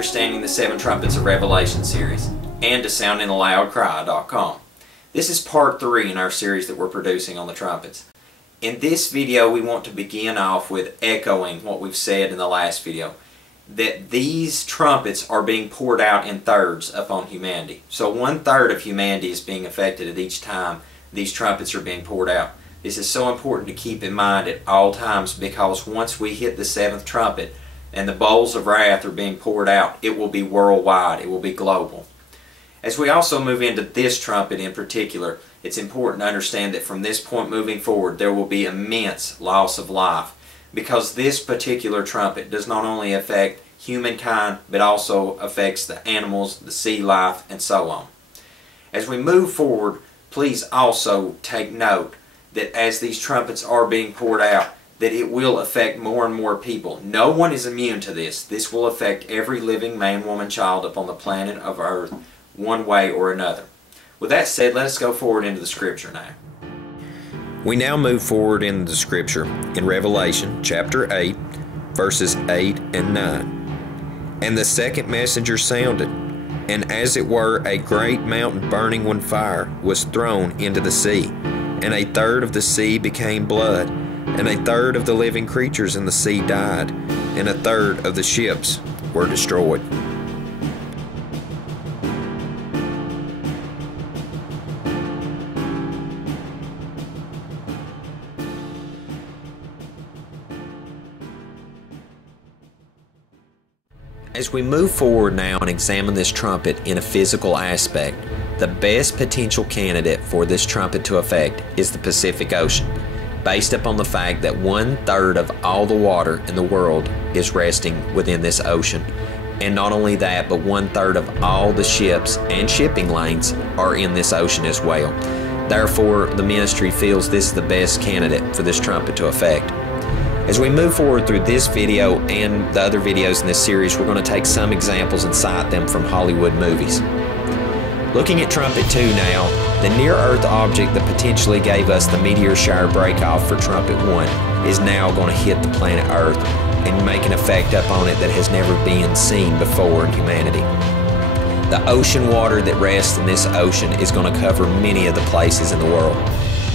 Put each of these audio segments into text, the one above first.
Understanding the 7 Trumpets of Revelation series and to soundingtheloudcry.com. This is part 3 in our series that we're producing on the trumpets. In this video we want to begin off with echoing what we've said in the last video, that these trumpets are being poured out in thirds upon humanity. So 1/3 of humanity is being affected at each time these trumpets are being poured out. This is so important to keep in mind at all times, because once we hit the 7th trumpet and the bowls of wrath are being poured out, it will be worldwide, it will be global. As we also move into this trumpet in particular, it's important to understand that from this point moving forward there will be immense loss of life, because this particular trumpet does not only affect humankind but also affects the animals, the sea life, and so on. As we move forward, please also take note that as these trumpets are being poured out, that it will affect more and more people. No one is immune to this. This will affect every living man, woman, child upon the planet of Earth one way or another. With that said, let us go forward into the Scripture now. We now move forward in the Scripture in Revelation chapter 8, verses 8 and 9. And the second messenger sounded, and as it were a great mountain burning with fire was thrown into the sea, and 1/3 of the sea became blood, and 1/3 of the living creatures in the sea died, and 1/3 of the ships were destroyed. As we move forward now and examine this trumpet in a physical aspect, the best potential candidate for this trumpet to affect is the Pacific Ocean, based upon the fact that 1/3 of all the water in the world is resting within this ocean. And not only that, but 1/3 of all the ships and shipping lanes are in this ocean as well. Therefore, the ministry feels this is the best candidate for this trumpet to affect. As we move forward through this video and the other videos in this series, we're going to take some examples and cite them from Hollywood movies. Looking at Trumpet 2 now, the near-Earth object that potentially gave us the meteor shower break-off for Trumpet 1 is now going to hit the planet Earth and make an effect up on it that has never been seen before in humanity. The ocean water that rests in this ocean is going to cover many of the places in the world,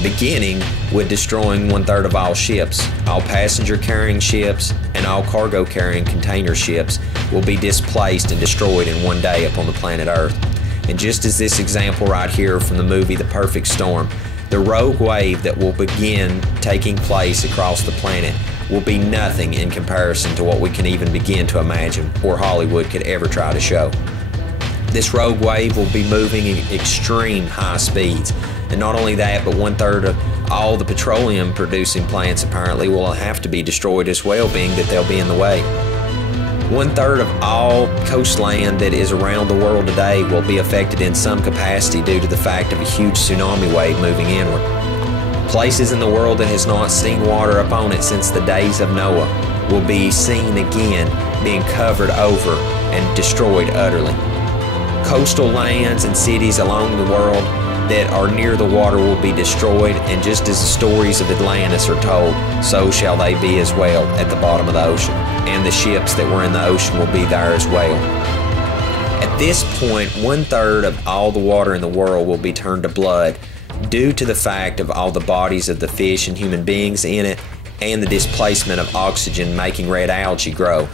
beginning with destroying 1/3 of all ships. All passenger-carrying ships and all cargo-carrying container ships will be displaced and destroyed in one day upon the planet Earth. And just as this example right here from the movie The Perfect Storm, the rogue wave that will begin taking place across the planet will be nothing in comparison to what we can even begin to imagine or Hollywood could ever try to show. This rogue wave will be moving at extreme high speeds. And not only that, but 1/3 of all the petroleum producing plants apparently will have to be destroyed as well, being that they'll be in the way. 1/3 of all coastland that is around the world today will be affected in some capacity due to the fact of a huge tsunami wave moving inward. Places in the world that has not seen water upon it since the days of Noah will be seen again being covered over and destroyed utterly. Coastal lands and cities along the world that are near the water will be destroyed, and just as the stories of Atlantis are told, so shall they be as well at the bottom of the ocean, and the ships that were in the ocean will be there as well. At this point, 1/3 of all the water in the world will be turned to blood due to the fact of all the bodies of the fish and human beings in it and the displacement of oxygen making red algae grow.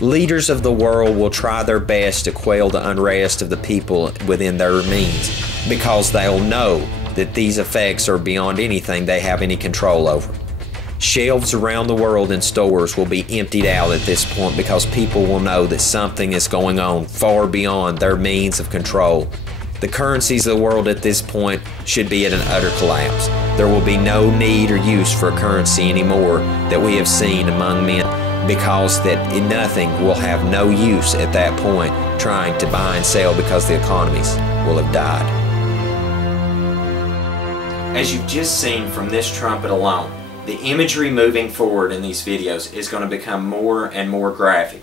Leaders of the world will try their best to quell the unrest of the people within their means, because they'll know that these effects are beyond anything they have any control over. Shelves around the world in stores will be emptied out at this point, because people will know that something is going on far beyond their means of control. The currencies of the world at this point should be at an utter collapse. There will be no need or use for a currency anymore that we have seen among men, because that nothing will have no use at that point trying to buy and sell, because the economies will have died. As you've just seen from this trumpet alone, the imagery moving forward in these videos is going to become more and more graphic.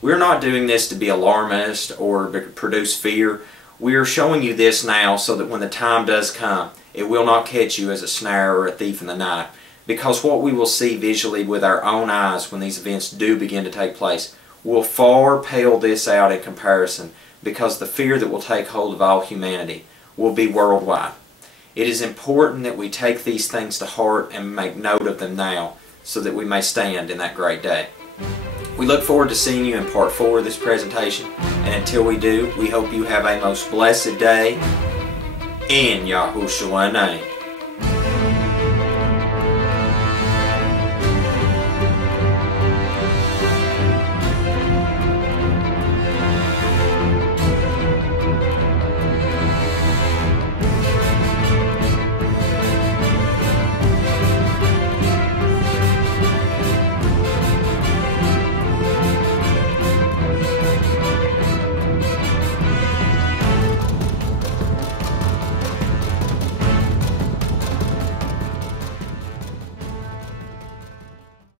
We're not doing this to be alarmist or produce fear. We are showing you this now so that when the time does come, it will not catch you as a snare or a thief in the night. Because what we will see visually with our own eyes when these events do begin to take place will far pale this out in comparison, because the fear that will take hold of all humanity will be worldwide. It is important that we take these things to heart and make note of them now, so that we may stand in that great day. We look forward to seeing you in part 4 of this presentation, and until we do, we hope you have a most blessed day in Yahushua name.